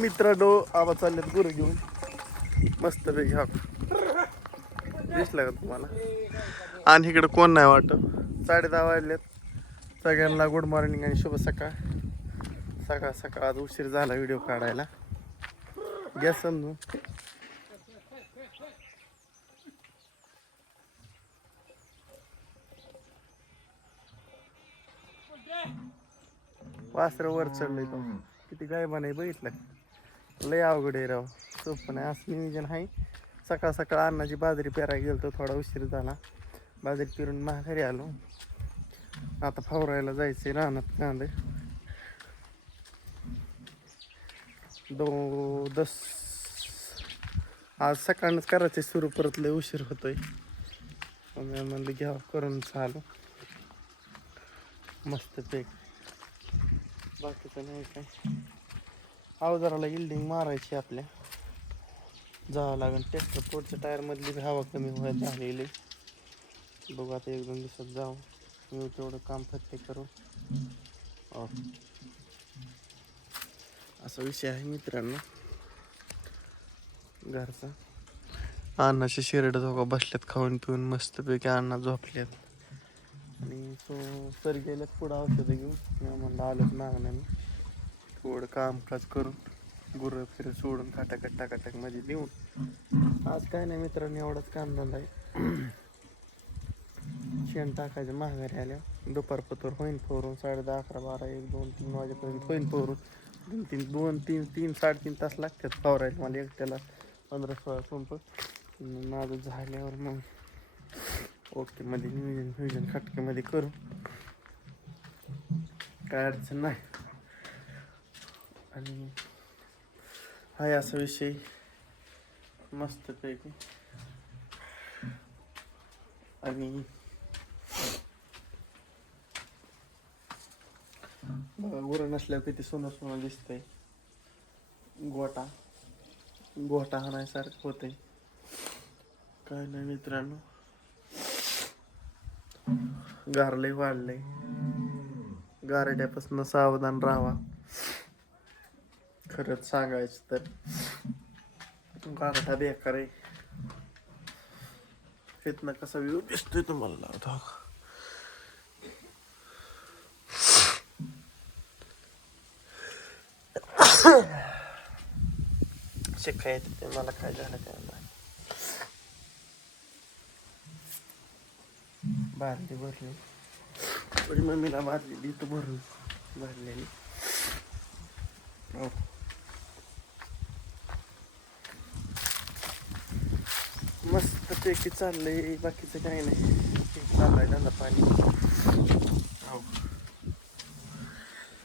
मित्रांनो आवाज चाललेत गुरु घेऊन मस्त पैकी हा दिसला का तुम्हाला. आणि इकडे कोण नाही वाटत. 10:30 वाजलेत. सगळ्यांना गुड मॉर्निंग आणि शुभ सकाळ. सकाळ सकाळ आज उशीर झाला व्हिडिओ काढायला. घ्या समजून. वासर वर चढलंय तो. किती गायबान आहे बघितलं. लय अवघड आहे राव. सोपं नाही असं नियोजन आहे. सकाळ सकाळ अन्नाची बाजरी पेरायला गेलो तर थोडा उशीर झाला. बाजरी पेरून माघारी आलो. आता फवारायला जायचंय रानात कांदे. 10 आज सकाळच करायचं सुरू. परत लय उशीर होतोय. मी म्हणलं घ्या करून चालू मस्त पेक. बाकीचं नाही काय. अवजाराला इल्डिंग मारायची आपल्या जावं लागेल. ट्रॅक्टर पुढच्या टायरमधली बी हवा कमी व्हायला झालेली. बघू आता 1-2 दिवसात जाऊ. मी तेवढं काम फत्ते करू. असा विषय आहे मित्रांनो घरचा. अण्णाचे शिरड झोका बसल्यात खाऊन पिऊन मस्तपैकी. अण्णा झोपल्यात आणि सर गेल्यात पुढं औषधं घेऊन. मी म्हणलं आलोच मागण्याने थोडं कामकाज करून गुरं फिरं सोडून टाकाटक मध्ये देऊन. आज काय नाही मित्रांनो एवढाच काम धंदा आहे. शेण टाकायचं माघारी आल्या. दुपार पतोर होईन फोरून 10:30, 11, 12, 1, 2, 3 वाजेपर्यंत होईन फोरून. 3 तास लागतात फवारायला मला एकट्याला. 15-16 पंप माझं झाल्यावर मग ओके मध्ये नियोजन खटक्यामध्ये करू. काय अडचण नाही. आणि हाय असा विषय मस्तपैकी. आणि बघा गुरं नसल्यावर किती सोनं दिसतंय. गोटा हाणायसारखं होतंय. काय नाही मित्रांनो गारलंय वाढलंय. गारड्यापासून सावधान राहावा. खरंच सांगायचं तर गारठा बेकार आहे. इथनं कसा व्ह्यू दिसतोय तुम्हाला लावतो. शिकाय येते मला काय झालं काय नाही. बादली भरली थोडी मम्मीला बादली तर भरून भरलेली. मस्त पैकी चाललंय. बाकीचं काही नाही. चाललंय धंदा पाणी.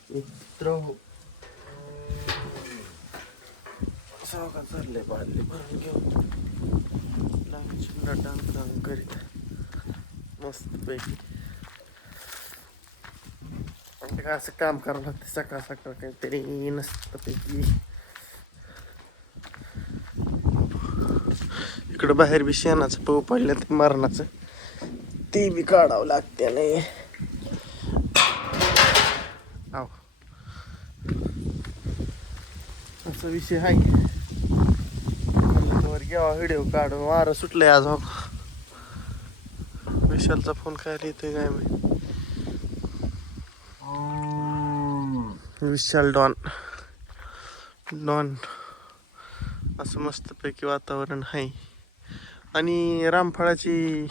मित्र सगळं चाललंय बादली भरून घेऊन डांग करीत मस्त पैकी. आणि असं काम करावं लागतं सकाळ सकाळ काहीतरी नसतं पैकी. इकडं बाहेर बी शेणाचं पाऊ पडलं ते मरणाचं ते बी काढावं लागते नाही. असा विषय आहे. घ्यावा व्हिडिओ काढून. वारं सुटलंय आज. हो विशालचा फोन काय येतोय काय मी. विशाल डॉन असं मस्तपैकी वातावरण आहे. आणि रामफळाची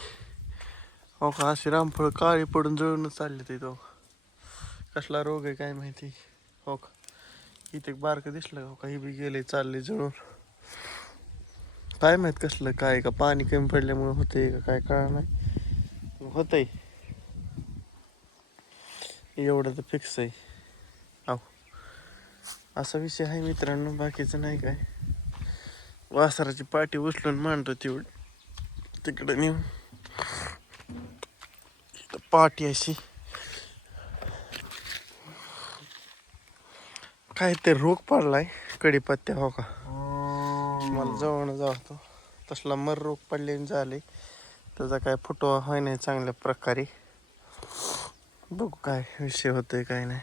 हो का अशी रामफळ काळी पडून जळूनच चालले ते. तो कसला रोग आहे काय माहिती. हो का इथे बारकं दिसलं हो का. ही बी गेले चालले जळून. काय माहित कसलं काय का पाणी कमी पडल्यामुळे होतंय का काय कळलं नाही. होतंय एवढं तर फिक्स आहे. असा विषय आहे मित्रांनो. बाकीचं नाही काय. वासराची पाठी उचलून मांडतो तेवढी तिकडे नेऊन. पाठी अशी काय ते रोग पडलाय कडीपत्त्या. हो का मला जवळ जातो तसला रोग पडले झाले. त्याचा काय फुटवा होय नाही चांगल्या प्रकारे. बघू काय विषय होतोय काय नाही.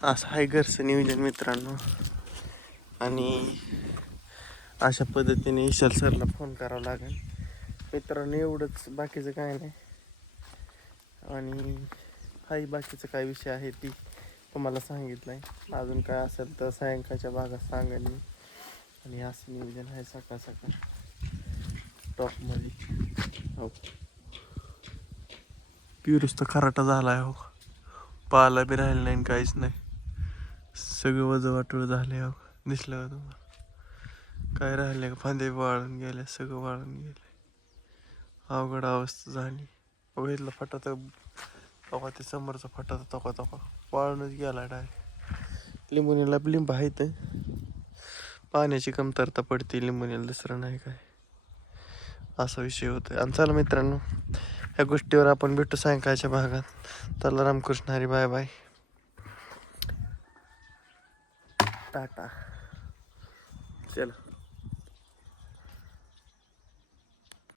असं आहे घरचं नियोजन मित्रांनो. आणि अशा पद्धतीने ईशल सरला फोन करावा लागेल मित्रांनो. एवढंच, बाकीचं काय नाही. आणि हाही बाकीचं काय विषय आहे ती तुम्हाला सांगितलं आहे. अजून काय असेल तर सायंकाळच्या भागात सांगेन मी. आणि असं नियोजन आहे सकाळ सकाळ टॉपमध्ये. हो पिरुस तर खराटा झाला आहे. हो पाहायला बी राहिलं नाही काहीच नाही. सगळं वजं वाटोळ झाले. हो दिसलं का तुम्हाला? काय राहिले का? फांदे वाळून गेले, सगळं वाळून गेले. अवघड अवस्था झाली. बघितलं फटा तर तवा ते समोरचा फटा तर तका वाळूनच गेला डायरेक्ट. लिंबुनीला लिंब आहेत, पाण्याची कमतरता पडते लिंबुनीला, दुसरं नाही काय. असा विषय होतोय. आणि चला मित्रांनो, ह्या गोष्टीवर आपण भेटू सायंकाळच्या भागात. चला रामकृष्ण हरी, बाय बाय, टाटा. चला.